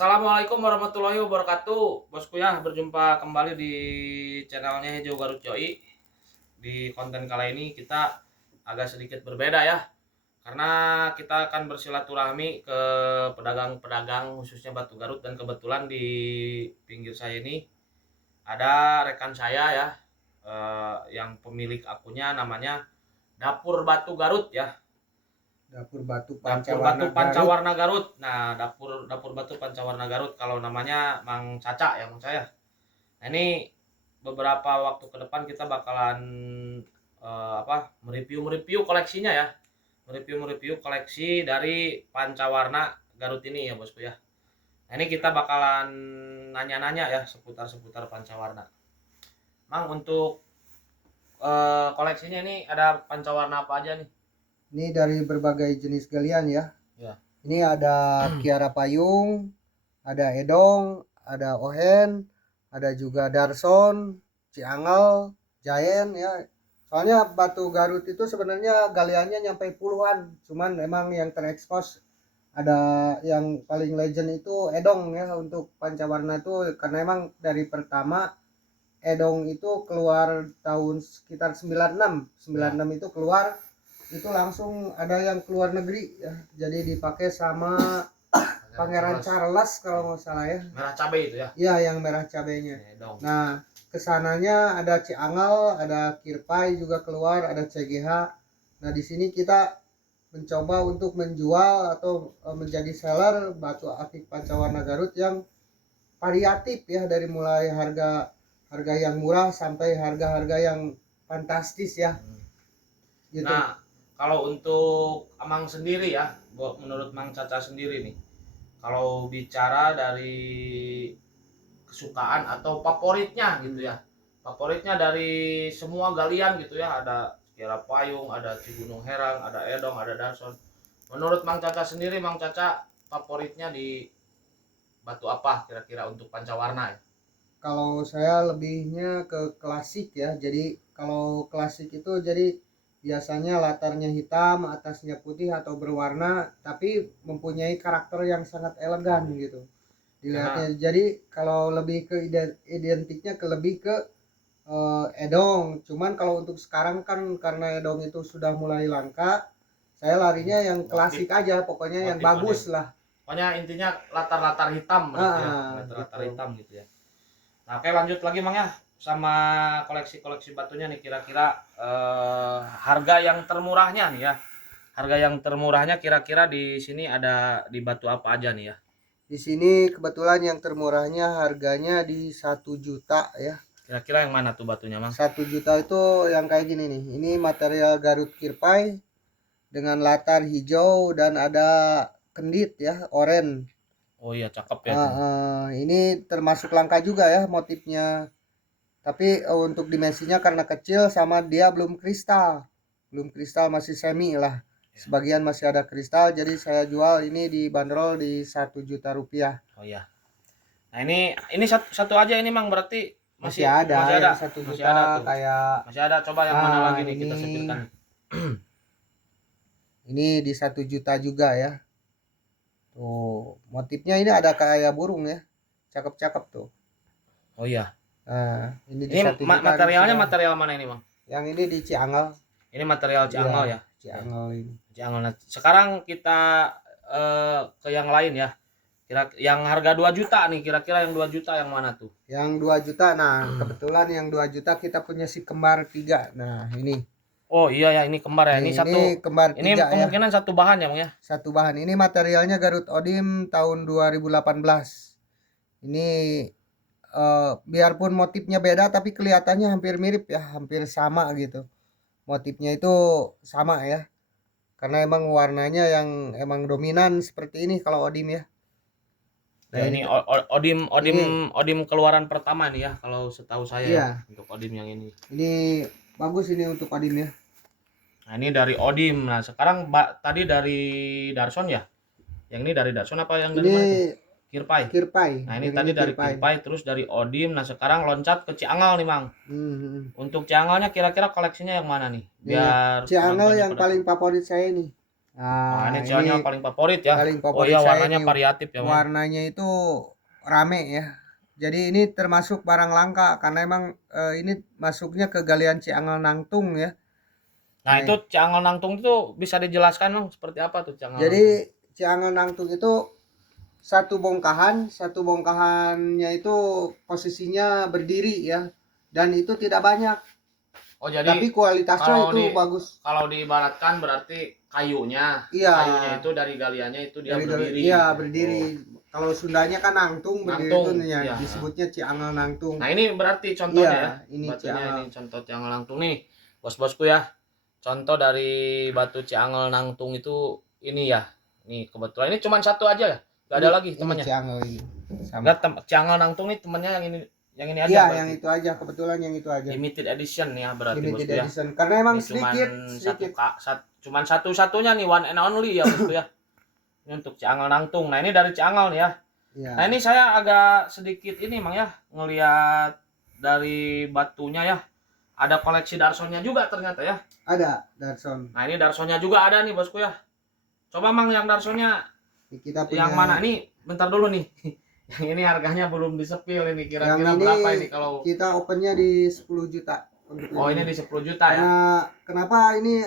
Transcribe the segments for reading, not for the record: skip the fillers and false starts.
Assalamualaikum warahmatullahi wabarakatuh. Bosku ya, berjumpa kembali di channelnya Hejo Garut Joy. Di konten kali ini kita agak sedikit berbeda ya. Karena kita akan bersilaturahmi ke pedagang-pedagang khususnya Batu Garut, dan kebetulan di pinggir saya ini ada rekan saya ya, yang pemilik akunnya namanya Dapur Batu Garut ya. Dapur Batu Dapur Batu Pancawarna Garut. Pancawarna Garut. Nah, dapur Batu Pancawarna Garut kalau namanya Mang Caca ya, Mang saya. Nah, ini beberapa waktu ke depan kita bakalan mereview koleksinya ya. Mereview koleksi dari Pancawarna Garut ini ya, Bosku ya. Nah, ini kita bakalan nanya-nanya ya seputar Pancawarna. Mang, untuk koleksinya ini ada Pancawarna apa aja nih? Ini dari berbagai jenis galian ya. Ya. Ini ada Kiara Payung, ada Edong, ada Ohen, ada juga Darson, Ciangal, Giant ya. Soalnya Batu Garut itu sebenarnya galiannya nyampe puluhan, cuman emang yang terekspos ada yang paling legend itu Edong ya untuk Pancawarna itu, karena emang dari pertama Edong itu keluar tahun sekitar 96 itu keluar, itu langsung ada yang keluar negeri ya, jadi dipakai sama Pangeran Charles kalau nggak salah ya, Merah cabai itu ya. iya yang merah cabainya. Edong. Nah kesananya ada Ciangal, ada Kirpai juga keluar, ada CGH. Nah di sini kita mencoba untuk menjual atau menjadi seller batu akik Pancawarna Garut yang variatif ya, dari mulai harga yang murah sampai harga yang fantastis ya. Gitu. Nah, kalau untuk Amang sendiri ya, menurut Mang Caca sendiri nih, kalau bicara dari kesukaan atau favoritnya gitu ya, favoritnya dari semua galian gitu ya, ada Kiara Payung, ada Cigunung Herang, ada Edong, ada Darson. Menurut Mang Caca sendiri, Mang Caca favoritnya di batu apa kira-kira untuk Pancawarna ya? Kalau saya lebihnya ke klasik ya, jadi kalau klasik itu jadi biasanya latarnya hitam, atasnya putih atau berwarna, tapi mempunyai karakter yang sangat elegan gitu dilihatnya. Jadi kalau lebih ke identiknya lebih ke Edong. Cuman kalau untuk sekarang kan karena Edong itu sudah mulai langka, saya larinya yang klasik aja, pokoknya yang bagus lah. Pokoknya intinya latar-latar hitam gitu ya, latar-latar hitam gitu ya. Nah, oke, lanjut lagi Mang ya sama koleksi-koleksi batunya nih, kira-kira harga yang termurahnya nih ya. Harga yang termurahnya kira-kira di sini ada di batu apa aja nih ya? Di sini kebetulan yang termurahnya harganya di 1 juta ya. Kira-kira yang mana tuh batunya, Mang? 1 juta itu yang kayak gini nih. Ini material Garut Kirpai dengan latar hijau dan ada kendit ya, oranye. Oh iya, cakep ya. Ini termasuk langka juga ya motifnya. Tapi untuk dimensinya karena kecil sama dia belum kristal. Belum kristal, masih semi lah. Sebagian masih ada kristal, jadi saya jual ini dibanderol di 1 juta rupiah. Oh iya. Nah, ini satu aja ini Mang, berarti Masih ada yang 1 juta kayak masih ada. Coba yang mana lagi nih kita sebutkan. Ini di 1 juta juga ya. Tuh, motifnya ini ada kayak burung ya. Cakep-cakep tuh. Oh iya. Nah, ini di Ini 1 juta materialnya material mana ini, Mang? Yang ini di Ciangal. Ini material Ciangal ya. Ciangal ini. Ciangal. Nah, sekarang kita ke yang lain ya. Yang harga 2 juta nih, kira-kira yang 2 juta yang mana tuh? Yang 2 juta. Nah, kebetulan yang 2 juta kita punya si kembar 3. Nah, ini. Oh iya ya, ini kembar ya. Ini kembar 3 ini kemungkinan ya. Satu bahan ya, Bang ya. Satu bahan. Ini materialnya Garut Odim tahun 2018. Ini biarpun motifnya beda tapi kelihatannya hampir mirip ya, hampir sama gitu. Motifnya itu sama ya. Karena emang warnanya yang emang dominan seperti ini kalau Odim ya. Nah, ini Odim keluaran pertama nih ya, kalau setahu saya ya, untuk Odim yang ini. Ini bagus ini untuk Odim ya. Nah, ini dari Odim. Nah, sekarang tadi dari Darson ya. Yang ini dari Darson apa yang dari mana itu? Kirpai. Nah, ini tadi dari Kirpai, terus dari Odim. Nah, sekarang loncat ke Ciangal nih, Mang. Untuk Ciangalnya kira-kira koleksinya yang mana nih? Biar Ciangal yang paling favorit saya ini. Nah, ini Nah, Cianya ini paling favorit ya. paling Oh favorit iya, saya warnanya ini, variatif ya, Bang. warnanya itu rame ya. Jadi ini termasuk barang langka karena emang ini masuknya ke galian Ciangel Nangtung ya. Nah, Nah, itu Ciangel Nangtung itu bisa dijelaskan dong seperti apa tuh Ciangel jadi Nangtung? Ciangel Nangtung itu satu bongkahannya itu posisinya berdiri ya. Dan itu tidak banyak, Oh, jadi tapi kualitasnya kalau itu bagus. kalau diibaratkan berarti kayunya. Iya, Kayunya itu dari galiannya itu dia berdiri iya gitu ya. berdiri. Oh, Kalau Sundanya kan nangtung, berdiri itu Nangtung. ya, Iya. disebutnya Ciangel Nangtung. Nah, ini berarti Iya, contohnya ya. ini Batunya Ciangel. ini contoh Ciangel Nangtung nih. Bos-bosku ya. Contoh dari batu Ciangel Nangtung itu ini ya. Nih kebetulan ini cuma satu aja ya. Gak ada lagi Ini temannya. Ciangel ini. Sama. Enggak, Ciangel Nangtung nih temannya yang ini aja Iya, yang berarti. itu aja, kebetulan yang itu aja. Limited edition ya berarti Limited bosku ya. edition. Karena emang Ini cuman sedikit. cuman satu-satunya nih, one and only ya bosku ya. Ini untuk Ciangel Nangtung. Nah, ini dari Ciangel nih ya. Iya. Nah, ini saya agak sedikit ini Mang ya, ngelihat dari batunya ya. Ada koleksi Darsonnya juga ternyata ya. Ada Darson. Nah, ini Darsonnya juga ada nih bosku ya. Coba Mang yang Darsonnya Kita punya yang mana nih? Bentar dulu nih. Yang ini harganya belum disepil ini, kira-kira yang ini berapa ini kalau kita opennya di 10 juta. Oh, ini di 10 juta ya. Karena kenapa ini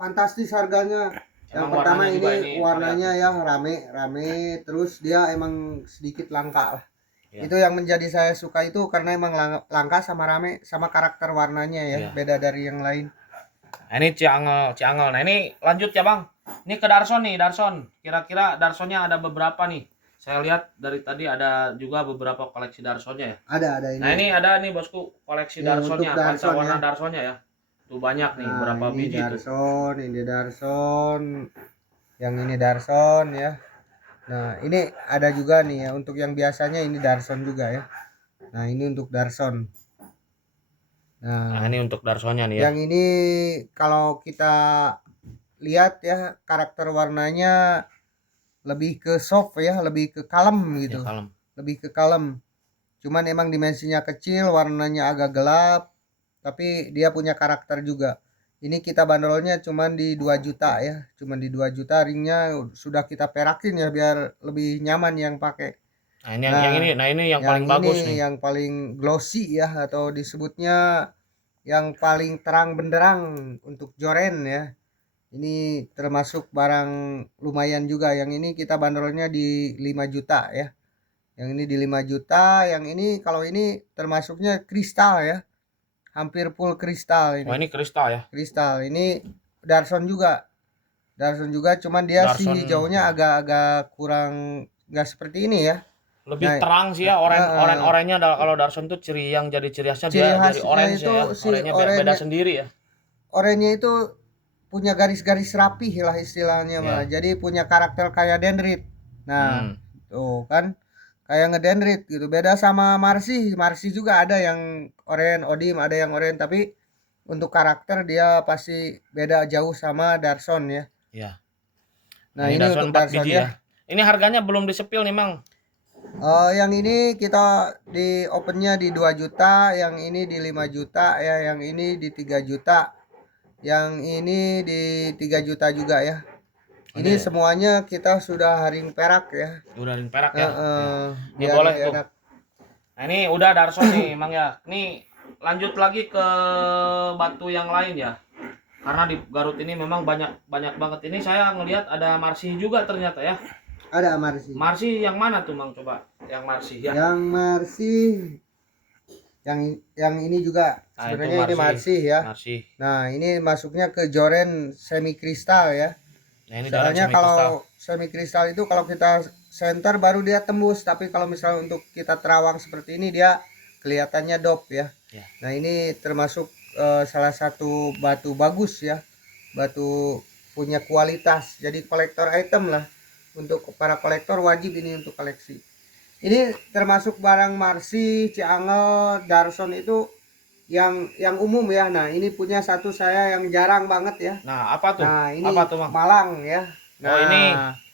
fantastis harganya? Yang Emang pertama warnanya juga ini warnanya variatif. ya rame, terus dia emang sedikit langka lah. Ya. Itu yang menjadi saya suka itu karena emang langka sama rame sama karakter warnanya ya, Iya. beda dari yang lain. Nah, ini Ciangel. Nah, ini lanjut ya, Bang. Ini ke Darson nih, Darson. Kira-kira Darsonnya ada beberapa nih. Saya lihat dari tadi ada juga beberapa koleksi Darsonnya ya. Ada ini. Nah, ini ada nih bosku koleksi Ini untuk Darsonnya, Darson panca warna ya. Darsonnya ya. Tuh banyak nih, Nah, berapa ini biji tuh. Darson, ini Darson. Yang ini Darson ya. Nah, ini ada juga nih ya untuk yang biasanya ini Darson juga ya. Nah, ini untuk Darson. Nah, ini untuk Darsonnya nih ya. Yang ini kalau kita lihat ya karakter warnanya lebih ke soft ya, lebih ke kalem gitu. Ya, kalem. Lebih ke kalem. Cuman emang dimensinya kecil, warnanya agak gelap, tapi dia punya karakter juga. Ini kita bandrolnya cuman di 2 juta ya, cuman di 2 juta, ringnya sudah kita perakin ya biar lebih nyaman yang pakai. Nah, ini yang paling bagus nih. Yang paling glossy ya, atau disebutnya yang paling terang benderang untuk joren ya. Ini termasuk barang lumayan juga. Yang ini kita bandrolnya di 5 juta ya. Yang ini di 5 juta, yang ini kalau ini termasuknya kristal ya. Hampir full kristal ini. Oh, ini kristal ya. Kristal. Ini Darson juga. Cuman dia si hijaunya agak kurang nggak seperti ini ya. Lebih terang sih ya, oranye kalau Darson tuh ciri khasnya dia dari orange ya. Oranye beda sendiri ya. Oranye itu punya garis-garis rapih lah istilahnya mah. Jadi punya karakter kayak dendrit. Nah, tuh kan kayak ngedendrit gitu. Beda sama Marsi juga ada yang oranye, Odim ada yang oranye, tapi untuk karakter dia pasti beda jauh sama Darson ya. Iya. Nah, ini untuk Darson ya. Ini harganya belum disepil nih, Mang. Yang ini kita di opennya di 2 juta, yang ini di 5 juta ya, yang ini di 3 juta. Yang ini di 3 juta juga ya. Ini semuanya kita sudah ring perak ya. Udah ring perak ya. Ini Biar boleh lebih tuh. enak. Nah, ini udah Darson nih, Mang ya. Nih lanjut lagi ke batu yang lain ya. Karena di Garut ini memang banyak banget. Ini saya ngelihat ada Marsi juga ternyata ya. Ada Marsi. Marsi yang mana tuh, Mang? Coba yang Marsi ya. Yang Marsi yang ini juga sebenarnya ini Marsi ya. Nah, ini masuknya ke joren semi kristal ya. Nah, ini soalnya kalau semi kristal itu kalau kita center baru dia tembus, tapi kalau misalnya untuk kita terawang seperti ini dia kelihatannya dop ya. Nah, ini termasuk salah satu batu bagus ya, batu punya kualitas, jadi kolektor item lah. Untuk para kolektor wajib ini untuk koleksi. Ini termasuk barang Marsi, Ciangel, Darson itu yang umum ya. Nah, ini punya satu saya yang jarang banget ya. Nah, apa tuh? Nah, ini apa tuh, Mang? Malang ya. Nah, oh,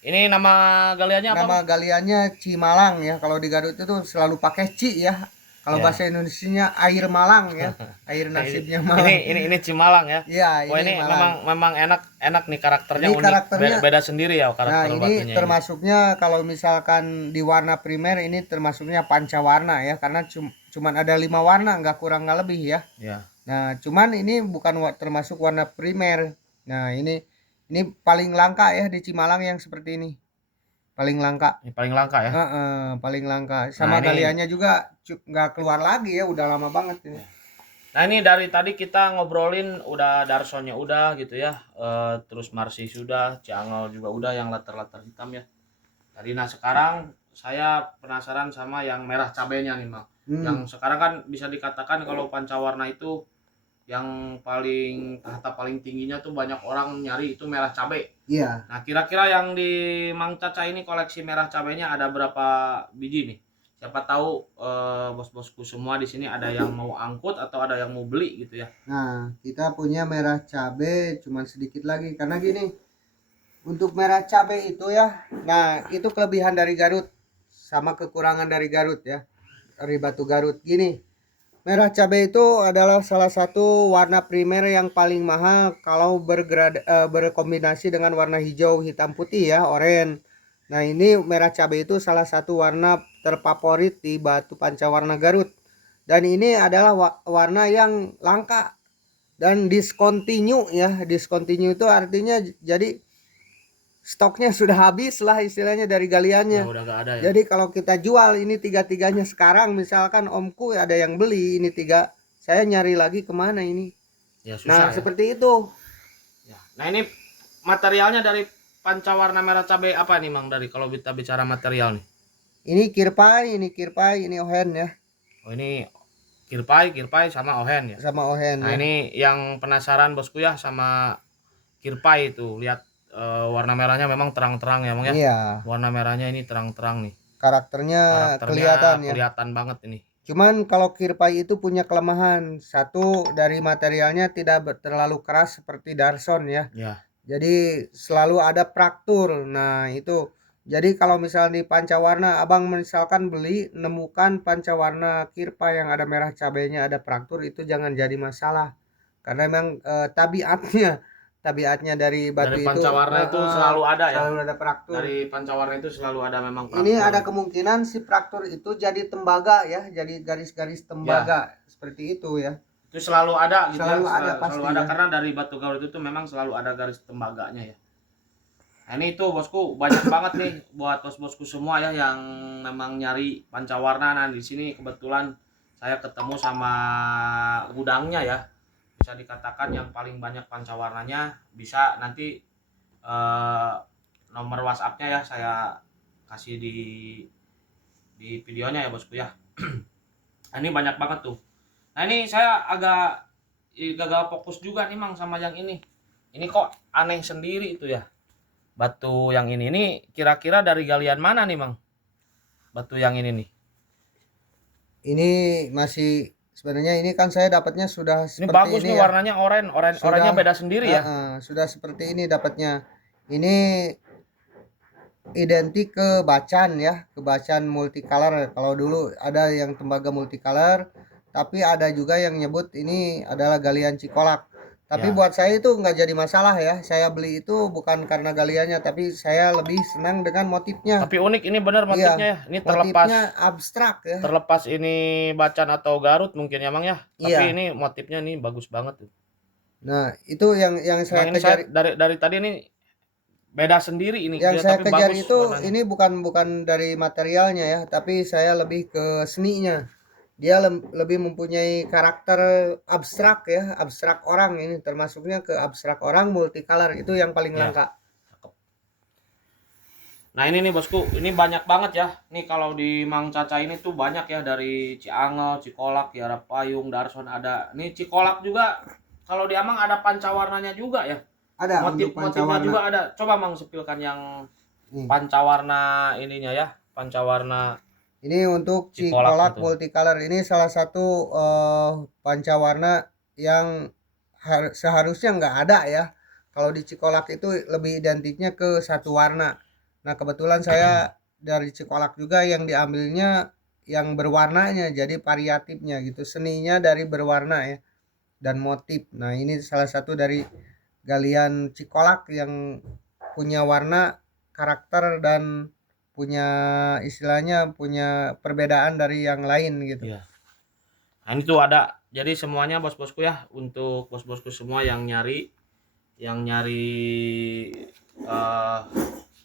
ini nama galiannya apa? Nama galiannya Cimalang ya. Kalau di Garut itu selalu pakai Ci ya. Kalau Ya. bahasa Indonesianya air Malang ya. Air nasibnya Malang. Ini Cimalang ya. Iya, Wah, ini ini Malang. memang enak nih, karakternya Ini unik. karakternya. Beda sendiri ya Nah, karakter ini batunya ini. termasuknya kalau misalkan di warna primer ini termasuknya pancawarna ya, karena cuman ada 5 warna, nggak kurang nggak lebih ya. Ya. Nah, cuman ini bukan termasuk warna primer. Nah, ini paling langka ya di Cimalang yang seperti ini. Paling langka. Ini paling langka ya. Paling langka. Nah, Sama ini galiannya juga nggak keluar lagi ya, udah lama banget ini. Nah, ini dari tadi kita ngobrolin udah Darsonnya udah gitu ya. Terus Marsi sudah, Ciangol juga udah yang latar-latar hitam ya. Tadi nah sekarang saya penasaran sama yang merah cabenya nih, Mang. Yang sekarang kan bisa dikatakan kalau pancawarna itu yang tahta paling tingginya tuh banyak orang nyari itu merah cabe. Iya. Nah, kira-kira yang di Mang Caca ini koleksi merah cabenya ada berapa biji nih? Siapa tahu bos-bosku semua di sini ada yang mau angkut atau ada yang mau beli gitu ya. Nah, kita punya merah cabe cuman sedikit lagi karena gini. Untuk merah cabe itu ya. Nah, itu kelebihan dari Garut sama kekurangan dari Garut ya. Dari batu Garut gini. Merah cabai itu adalah salah satu warna primer yang paling mahal kalau berkombinasi dengan warna hijau, hitam, putih ya, oranye. Nah, ini merah cabai itu salah satu warna terfavorit di batu pancawarna Garut. Dan ini adalah warna yang langka dan discontinue ya. Discontinue itu artinya jadi stoknya sudah habis lah istilahnya dari galiannya. Ya, udah gak ada ya. Jadi kalau kita jual ini tiga-tiganya sekarang, misalkan omku ada yang beli ini 3, saya nyari lagi kemana ini? Ya Nah, susah ya. seperti itu. Ya. Nah, ini materialnya dari pancawarna merah cabai apa nih, Mang, dari kalau kita bicara material nih? Ini kirpai, ini ohen ya. Oh, ini kirpai sama ohen ya. Sama ohen Nah, ya. ini yang penasaran bosku ya sama kirpai itu. Lihat warna merahnya memang terang-terang ya, Mang ya. Iya. Warna merahnya ini terang-terang nih. Karakternya kelihatan ya. Kelihatan banget ini. Cuman kalau kirpai itu punya kelemahan. Satu, dari materialnya tidak terlalu keras seperti Darson ya. Ya. Jadi selalu ada fraktur. Nah, itu. Jadi kalau misalnya di pancawarna abang misalkan beli nemukan pancawarna kirpa yang ada merah cabainya ada fraktur, itu jangan jadi masalah. Karena memang tabiatnya dari batu Dari itu pancawarna itu selalu ada ya. selalu ada fraktur. Dari pancawarna itu selalu ada memang fraktur. Ini ada kemungkinan si fraktur itu jadi tembaga ya, jadi garis-garis tembaga seperti itu ya. Itu selalu ada gitu Selalu ya. ada pasti Selalu ada ya. karena dari batu Garut itu memang selalu ada garis tembaganya ya. Nah, ini tuh bosku banyak banget nih buat bos-bosku semua ya yang memang nyari pancawarna. Nah, di sini kebetulan saya ketemu sama gudangnya ya. Bisa dikatakan yang paling banyak pancawarnanya. Bisa nanti nomor WhatsApp-nya ya saya kasih di videonya ya bosku ya. Nah, ini banyak banget tuh. Nah, ini saya agak gagal fokus juga nih, Mang, sama yang ini. Ini kok aneh sendiri itu ya. Batu yang ini kira-kira dari galian mana nih, Mang? Batu yang ini nih. Ini masih sebenarnya ini kan saya dapatnya sudah Ini seperti bagus ini nih ya. warnanya oranye beda sendiri ya. Sudah seperti ini dapatnya. Ini identik ke bacan ya, ke bacan multicolor. Kalau dulu ada yang tembaga multicolor, tapi ada juga yang nyebut ini adalah galian Cikolak. Tapi Ya. buat saya itu nggak jadi masalah ya. Saya beli itu bukan karena galiannya, tapi saya lebih senang dengan motifnya. Tapi unik ini benar motifnya ya. Ini Motifnya abstrak ya. Terlepas ini bacan atau Garut mungkin ya, Mang ya. Tapi Iya. ini motifnya nih bagus banget tuh. Nah, itu yang saya Emang ini kejar. dari tadi ini beda sendiri ini. Yang saya tapi kejar bagus itu warnanya. ini bukan dari materialnya ya, tapi saya lebih ke seninya. Dia lebih mempunyai karakter abstrak ya, abstrak orang, ini termasuknya ke abstrak orang multicolor, itu yang paling Ya. langka. Nah, ini nih bosku, ini banyak banget ya. Nih kalau di Mang Caca ini tuh banyak ya, dari Ciangel, Cikolak, Kiara Payung, Darson ada. Nih Cikolak juga kalau di Amang ada pancawarnanya juga ya. Ada untuk Motifnya pancawarna. juga ada. Coba Mang sepilkan yang pancawarna ininya ya, pancawarna. Ini untuk Cikolak Cikolak gitu. multicolor. Ini salah satu pancawarna yang seharusnya nggak ada ya. Kalau di Cikolak itu lebih identiknya ke satu warna. Nah, kebetulan saya dari Cikolak juga yang diambilnya yang berwarnanya, jadi variatifnya gitu. Seninya dari berwarna ya dan motif. Nah, ini salah satu dari galian Cikolak yang punya warna, karakter, dan punya istilahnya punya perbedaan dari yang lain gitu. Iya. Nah, ini tuh ada. Jadi semuanya bos-bosku ya, untuk bos-bosku semua yang nyari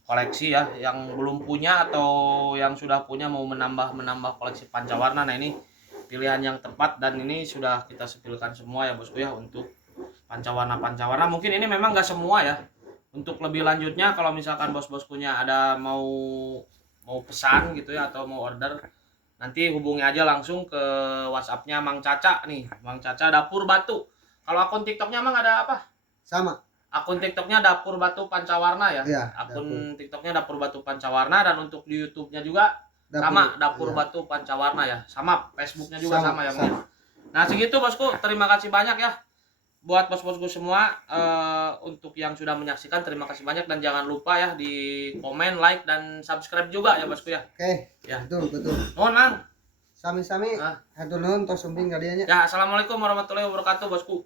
koleksi ya, yang belum punya atau yang sudah punya mau menambah koleksi pancawarna. Nah, ini pilihan yang tepat dan ini sudah kita sepilkan semua ya bosku ya untuk pancawarna. Mungkin ini memang nggak semua ya. Untuk lebih lanjutnya kalau misalkan bos-boskunya ada mau pesan gitu ya atau mau order, nanti hubungi aja langsung ke WhatsApp-nya Mang Caca nih, Mang Caca Dapur Batu. Kalau akun TikTok-nya Mang ada apa? Sama. Akun TikTok-nya Dapur Batu Pancawarna ya. Iya, Akun TikTok-nya Dapur Batu Pancawarna, dan untuk di YouTube-nya juga sama Dapur iya. Batu Pancawarna ya. Sama Facebook-nya juga sama ya, Mang. sama. Nah, segitu bosku. Terima kasih banyak ya buat bos-bosku semua, untuk yang sudah menyaksikan. Terima kasih banyak dan jangan lupa ya di komen, like, dan subscribe juga ya bosku ya. Oke, Ya. betul. Mohon Mang. Sami-sami. Ah. Hatur nuhun tos sumping kadianya. Ya, assalamualaikum warahmatullahi wabarakatuh bosku.